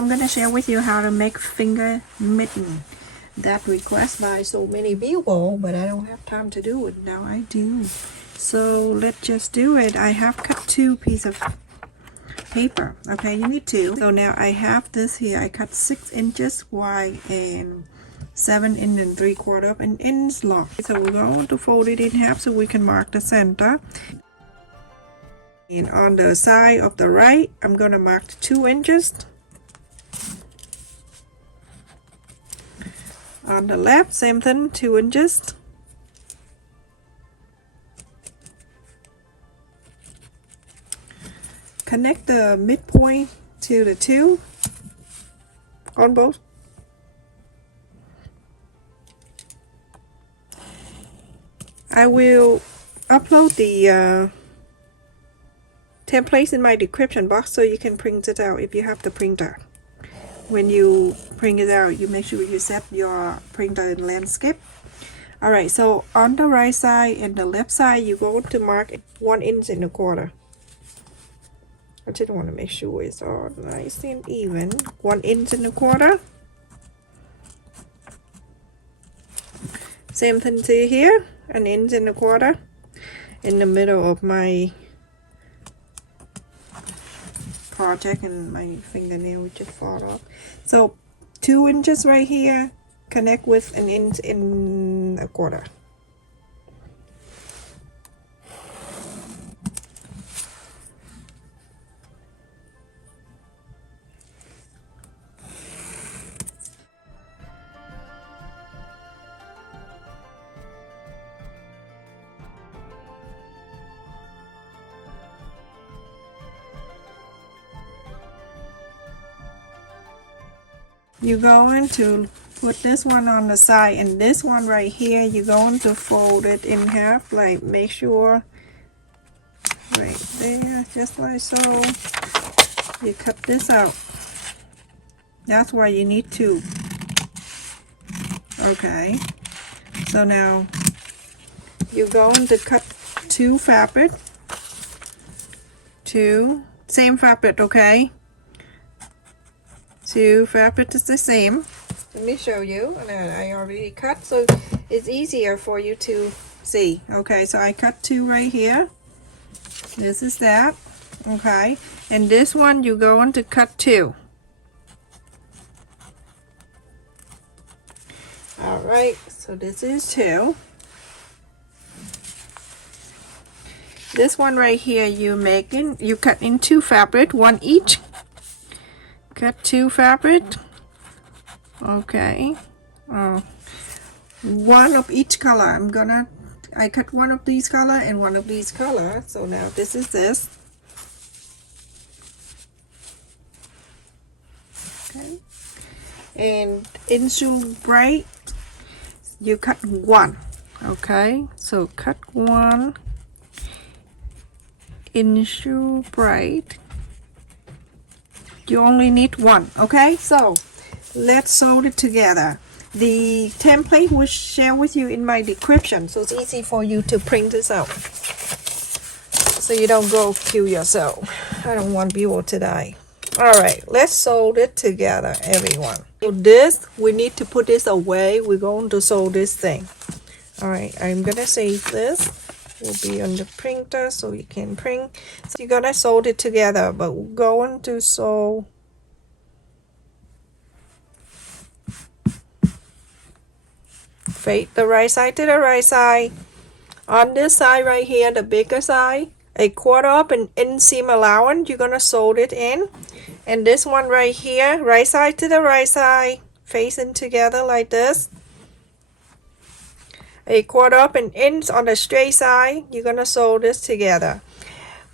I'm gonna share with you how to make finger mitten. That request by so many people, but I don't have time to do it. Now I do. So let's just do it. I have cut 2 pieces of paper. Okay, you need 2. So now I have this here. I cut 6 inches wide and 7 and 3/4 of an inch long. So we're going to fold it in half so we can mark the center. And on the side of the right, I'm going to mark 2 inches. On the left, same thing, 2 inches. Connect the midpoint to the 2 on both. I will upload the templates in my description box so you can print it out if you have the printer. When you print it out, you make sure you set your printer in landscape. Alright, so on the right side and the left side, you're going to mark 1 inch and a quarter. I just want to make sure it's all nice and even. 1 inch and a quarter. Same thing to here, 1 inch and a quarter in the middle of my project, and my fingernail just fall off. So 2 inches right here, connect with 1 inch and a quarter. You're going to put this one on the side, and this one right here, you're going to fold it in half, like make sure right there, just like so. You cut this out. That's why you need 2. Okay, so now you're going to cut 2 fabric, 2 same fabric, okay? 2 fabric is the same. Let me show you. I already cut, so it's easier for you to see. Okay, so I cut 2 right here. This is that. Okay, and this one you're going to cut 2. Alright, so this is 2. This one right here you cut in 2 fabric, 1 each. Cut 2 fabric. Okay. 1 of each color. I cut 1 of these color and 1 of these color. So now this is this. Okay. And into bright, you cut 1. Okay. So cut 1 into bright. You only need 1. Okay, so let's sew it together. The template will share with you in my description, so it's easy for you to print this out, so you don't go kill yourself. I don't want people to die. Alright, let's sew it together, everyone. So this, we need to put this away. We're going to sew this thing. Alright, I'm gonna save this. Will be on the printer so you can print. So you're gonna sew it together, but we're going to sew face the right side to the right side. On this side right here, the bigger side, 1/4 of an inch seam allowance, you're gonna sew it in. And this one right here, right side to the right side, facing together like this. 1/4 of an inch on the straight side, you're gonna sew this together.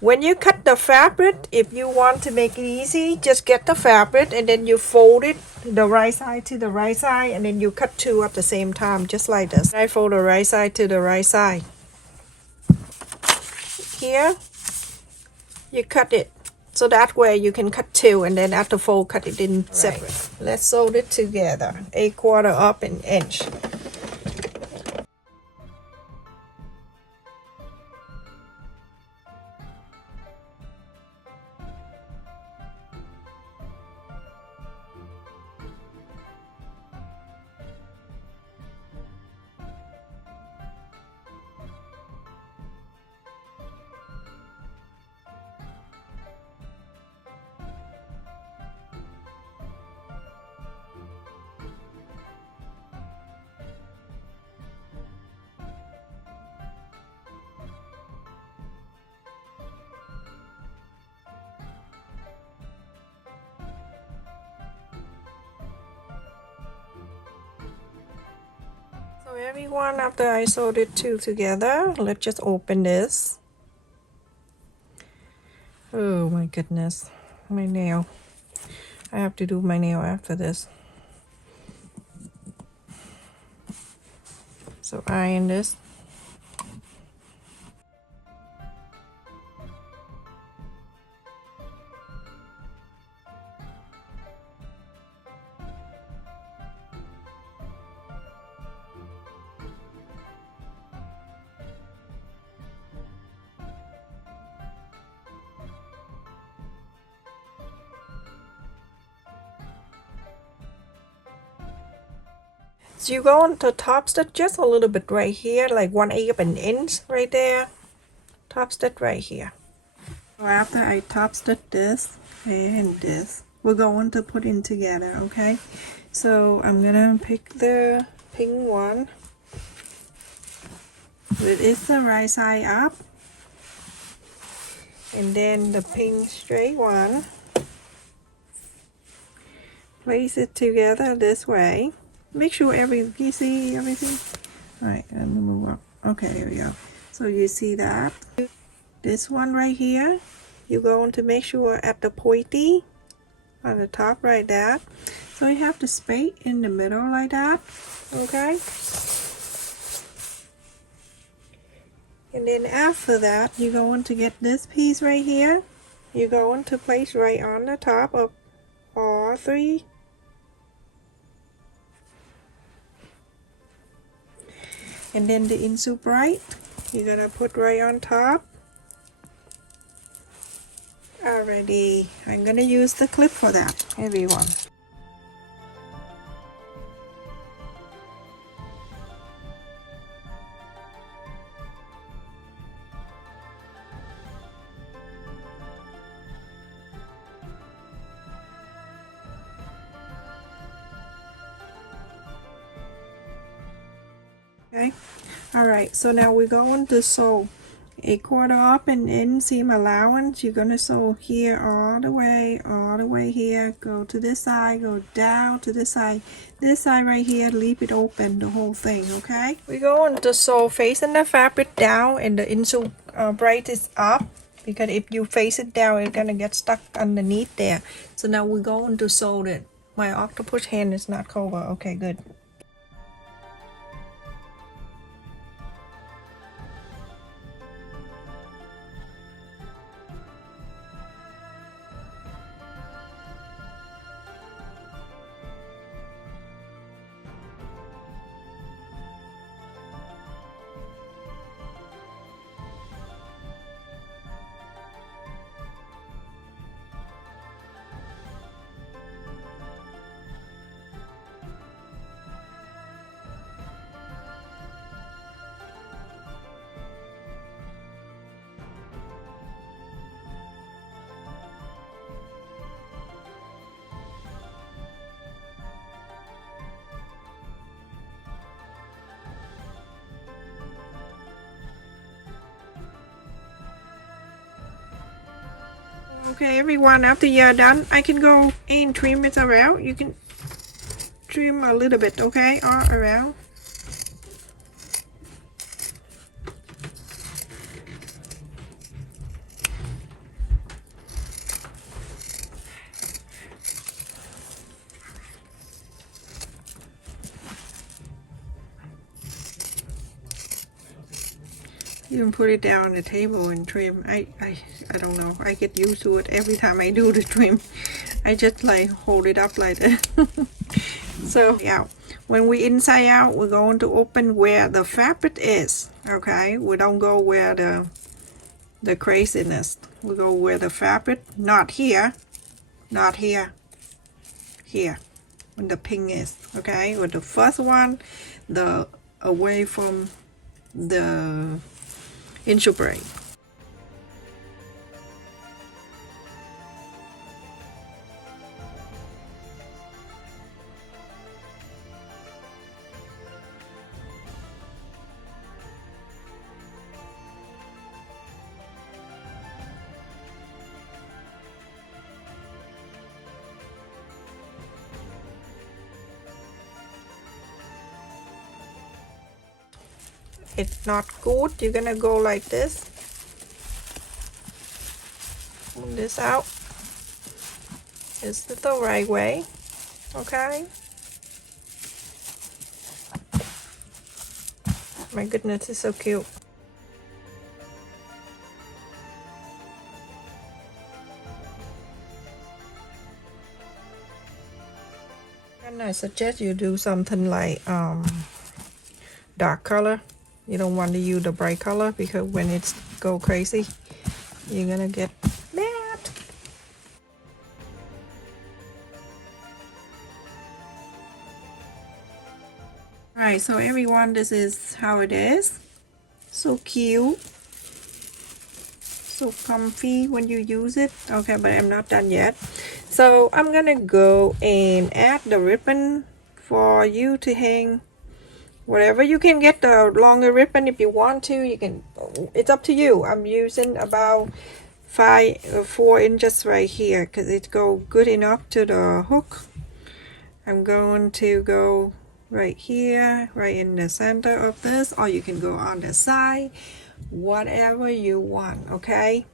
When you cut the fabric, if you want to make it easy, just get the fabric and then you fold it the right side to the right side, and then you cut 2 at the same time, just like this. I fold the right side to the right side. Here, you cut it, so that way you can cut 2, and then after fold, cut it in separate. Right. Let's sew it together. 1/4 of an inch. Everyone, after I sewed it two together, let's just open this. Oh my goodness, my nail. I have to do my nail after this. So iron this. So you go on to top stitch just a little bit right here, like 1/8 of an inch right there. Top stitch right here. So after I top stitch this and this, we're going to put in together, okay? So I'm gonna pick the pink one. It is the right side up. And then the pink straight one. Place it together this way. Make sure you see everything. Alright, let me move up. Okay, here we go. So you see that. This one right here, you're going to make sure at the pointy on the top right there. So you have the space in the middle like that. Okay. And then after that, you're going to get this piece right here. You're going to place right on the top of all three. And then the insert bright, you're gonna put right on top. Alrighty, I'm gonna use the clip for that, everyone. Okay, alright, so now we're going to sew a quarter up and inseam allowance. You're gonna sew here all the way here, go to this side, go down to this side right here, leave it open, the whole thing, okay? We're going to sew facing the fabric down and the insert braid is up, because if you face it down, it's gonna get stuck underneath there. So now we're going to sew it. My octopus hand is not covered. Okay, good. Okay, everyone, after you're done, I can go and trim it around. You can trim a little bit, okay, all around. You can put it down on the table and trim. I don't know. I get used to it every time I do the trim. I just like hold it up like that. So yeah, when we inside out, we're going to open where the fabric is. Okay, we don't go where the craziness. We go where the fabric, not here, not here, here, when the pink is. Okay, with the first one, the away from the insert braid. it's not good, you're gonna go like this. Pull this out. This is the right way. Okay. My goodness, it's so cute. And I suggest you do something like dark color. You don't want to use the bright color because when it's go crazy, you're gonna get mad. Alright, so everyone, this is how it is. So cute. So comfy when you use it. Okay, but I'm not done yet. So I'm gonna go and add the ribbon for you to hang whatever. You can get the longer ribbon if you want to. You can, it's up to you. I'm using about 4 inches right here because it go good enough to the hook. I'm going to go right here, right in the center of this, or you can go on the side, whatever you want. Okay,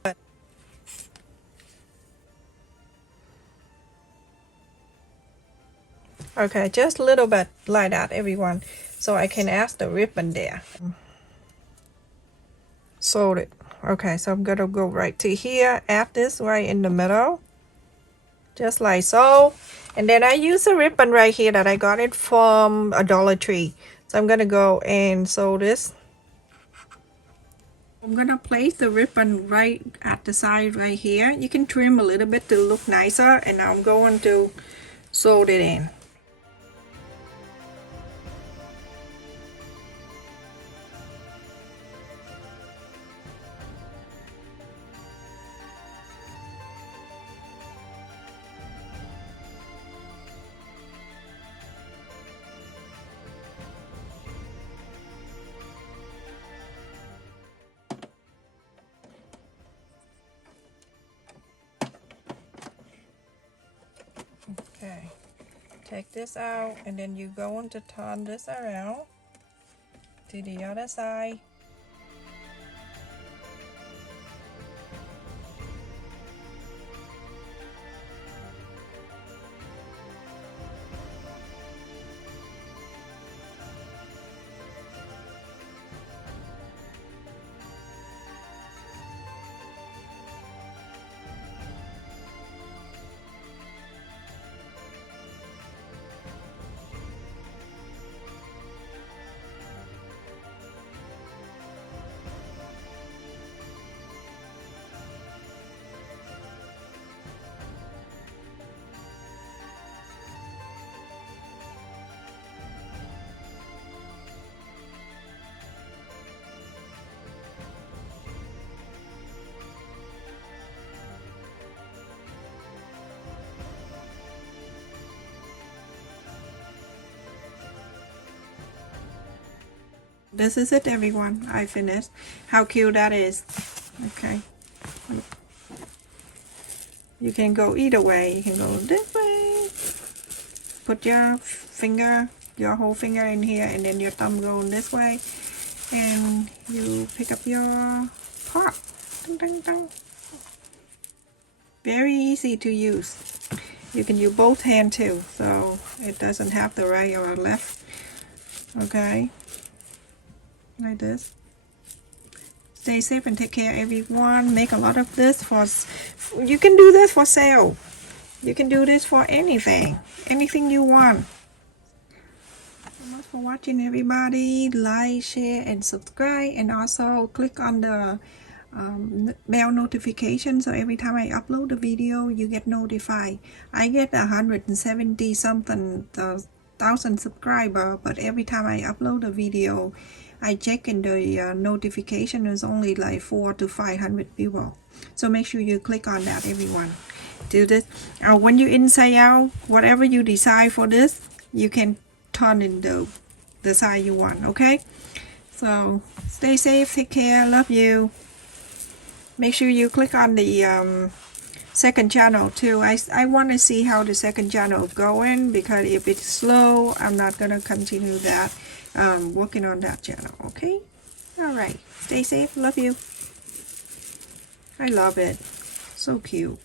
okay, just a little bit like that, everyone, so I can add the ribbon there. Sold it. Okay, so I'm gonna go right to here, add this right in the middle, just like so. And then I use a ribbon right here that I got it from a Dollar Tree. So I'm gonna go and sew this. I'm gonna place the ribbon right at the side right here. You can trim a little bit to look nicer, and now I'm going to sew it in. Okay, take this out, and then you're going to turn this around to the other side. This is it, everyone. I finished. How cute that is. Okay. You can go either way. You can go this way. Put your finger, your whole finger in here, and then your thumb going this way. And you pick up your pot. Dun, dun, dun. Very easy to use. You can use both hands too, so it doesn't have the right or left. Okay. Like this. Stay safe and take care, everyone. Make a lot of this for, you can do this for sale. You can do this for anything you want. So much for watching, everybody. Like, share, and subscribe, and also click on the bell notification, so every time I upload a video you get notified. I get 170 something thousand subscribers, but every time I upload a video I check in the notification is only like 400 to 500 people. So make sure you click on that, everyone. Do this. When you inside out, whatever you decide for this, you can turn in the side you want. Okay. So stay safe, take care, love you. Make sure you click on the second channel too. I want to see how the second channel is going, because if it's slow, I'm not gonna continue that. Working on that channel. Okay. Alright, stay safe, love you. I love it. So cute.